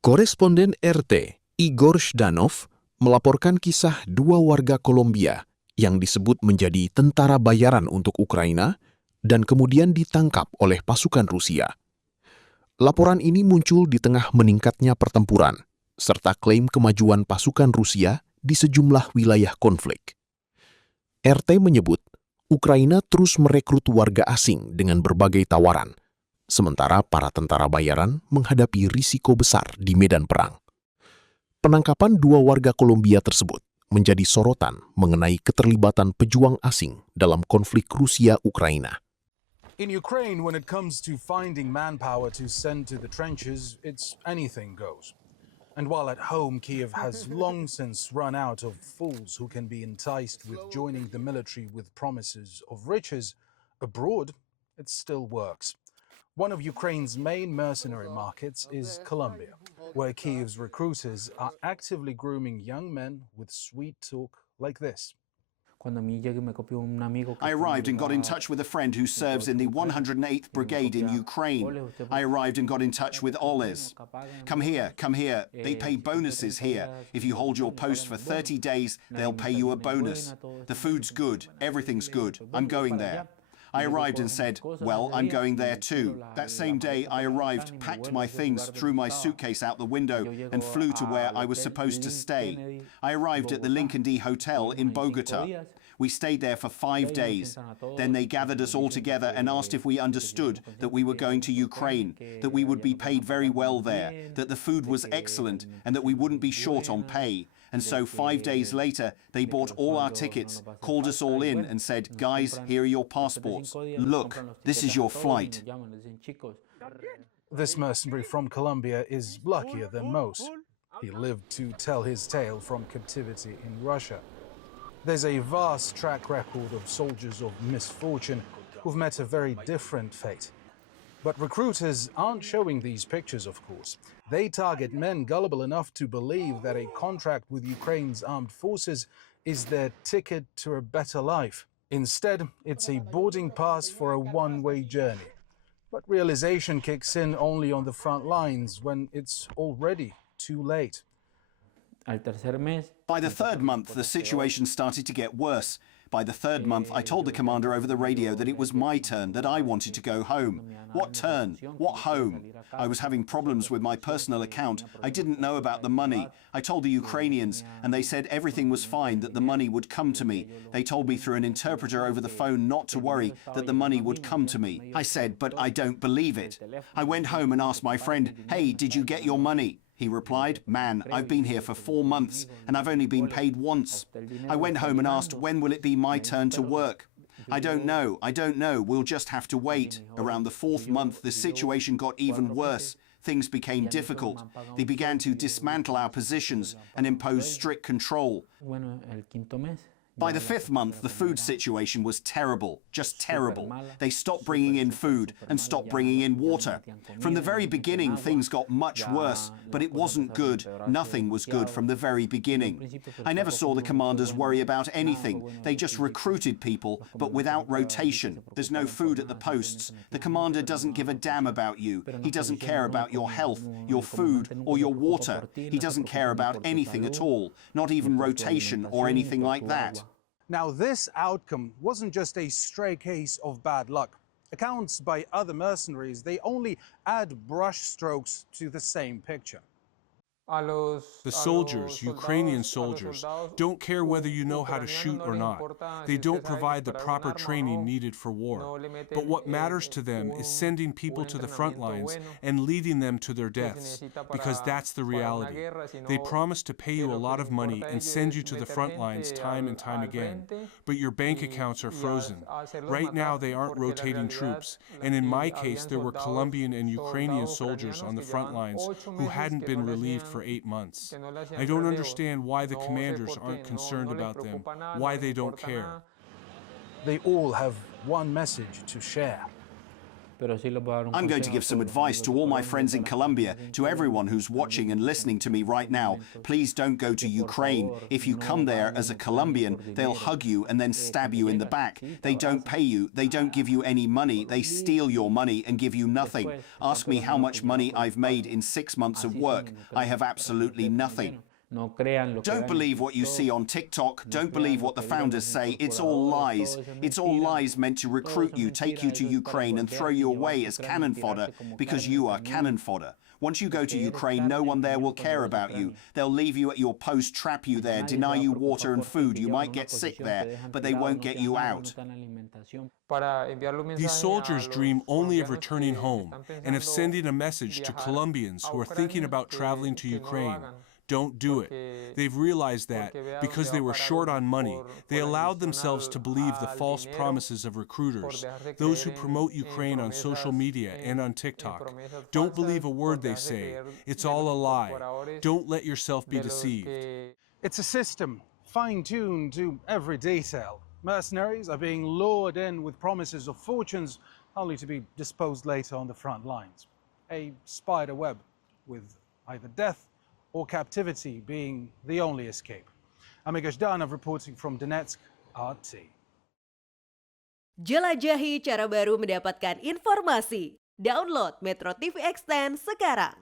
Koresponden RT Igor Zhdanov melaporkan kisah dua warga Kolombia yang disebut menjadi tentara bayaran untuk Ukraina dan kemudian ditangkap oleh pasukan Rusia. Laporan ini muncul di tengah meningkatnya pertempuran, serta klaim kemajuan pasukan Rusia di sejumlah wilayah konflik. RT menyebut, Ukraina terus merekrut warga asing dengan berbagai tawaran, sementara para tentara bayaran menghadapi risiko besar di medan perang. Penangkapan dua warga Kolombia tersebut menjadi sorotan mengenai keterlibatan pejuang asing dalam konflik Rusia-Ukraina. In Ukraine, when it comes to finding manpower to send to the trenches, it's anything goes. And while at home, Kiev has long since run out of fools who can be enticed with joining the military with promises of riches, abroad, it still works. One of Ukraine's main mercenary markets is Colombia, where Kiev's recruiters are actively grooming young men with sweet talk like this. I arrived and got in touch with a friend who serves in the 108th Brigade in Ukraine. I arrived and got in touch with olehs. Come here, come here. They pay bonuses here. If you hold your post for 30 days, they'll pay you a bonus. The food's good, everything's good. I'm going there. I arrived and said, well, I'm going there too. That same day I arrived, packed my things, threw my suitcase out the window and flew to where I was supposed to stay. I arrived at the Lincoln D Hotel in Bogota. We stayed there for 5 days. Then they gathered us all together and asked if we understood that we were going to Ukraine, that we would be paid very well there, that the food was excellent and that we wouldn't be short on pay. And so 5 days later, they bought all our tickets, called us all in and said, guys, here are your passports. Look, this is your flight. This mercenary from Colombia is luckier than most. He lived to tell his tale from captivity in Russia. There's a vast track record of soldiers of misfortune who've met a very different fate. But recruiters aren't showing these pictures, of course. They target men gullible enough to believe that a contract with Ukraine's armed forces is their ticket to a better life. Instead, it's a boarding pass for a one-way journey. But realization kicks in only on the front lines when it's already too late. By the third month, the situation started to get worse. By the third month, I told the commander over the radio that it was my turn, that I wanted to go home. What turn? What home? I was having problems with my personal account. I didn't know about the money. I told the Ukrainians, and they said everything was fine, that the money would come to me. They told me through an interpreter over the phone not to worry, that the money would come to me. I said, but I don't believe it. I went home and asked my friend, hey, did you get your money? He replied, man, I've been here for 4 months and I've only been paid once. I went home and asked, when will it be my turn to work? I don't know, we'll just have to wait. Around the 4th month, the situation got even worse. Things became difficult. They began to dismantle our positions and impose strict control. By the 5th month, the food situation was terrible, just terrible. They stopped bringing in food and stopped bringing in water. From the very beginning, things got much worse, but it wasn't good. Nothing was good from the very beginning. I never saw the commanders worry about anything. They just recruited people, but without rotation. There's no food at the posts. The commander doesn't give a damn about you. He doesn't care about your health, your food, or your water. He doesn't care about anything at all, not even rotation or anything like that. Now, this outcome wasn't just a stray case of bad luck. Accounts by other mercenaries, they only add brushstrokes to the same picture. The soldiers, Ukrainian soldiers, don't care whether you know how to shoot or not. They don't provide the proper training needed for war. But what matters to them is sending people to the front lines and leading them to their deaths, because that's the reality. They promise to pay you a lot of money and send you to the front lines time and time again, but your bank accounts are frozen. Right now they aren't rotating troops, and in my case there were Colombian and Ukrainian soldiers on the front lines who hadn't been relieved for 8 months. I don't understand why the commanders aren't concerned about them, why they don't care. They all have one message to share. I'm going to give some advice to all my friends in Colombia, to everyone who's watching and listening to me right now. Please don't go to Ukraine. If you come there as a Colombian, they'll hug you and then stab you in the back. They don't pay you. They don't give you any money. They steal your money and give you nothing. Ask me how much money I've made in 6 months of work. I have absolutely nothing. Don't believe what you see on TikTok. Don't believe what the founders say. It's all lies. It's all lies meant to recruit you, take you to Ukraine and throw you away as cannon fodder because you are cannon fodder. Once you go to Ukraine, no one there will care about you. They'll leave you at your post, trap you there, deny you water and food. You might get sick there, but they won't get you out. These soldiers dream only of returning home and of sending a message to Colombians who are thinking about traveling to Ukraine. Don't do it. They've realized that because they were short on money, they allowed themselves to believe the false promises of recruiters, those who promote Ukraine on social media and on TikTok. Don't believe a word they say. It's all a lie. Don't let yourself be deceived. It's a system, fine-tuned to every detail. Mercenaries are being lured in with promises of fortunes, only to be disposed later on the front lines. A spider web, with either death or captivity being the only escape. I'm Igor Zhdanov reporting from Donetsk, RT. Jelajahi cara baru mendapatkan informasi. Download MetroTV Extend sekarang.